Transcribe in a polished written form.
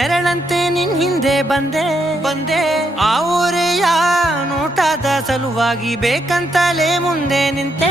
ನೆರಳಂತೆ ನಿನ್ ಹಿಂದೆ ಬಂದೆ ಆ ಊರೆಯ ನೋಟದ ಸಲುವಾಗಿ ಬೇಕಂತಲೇ ಮುಂದೆ ನಿಂತೆ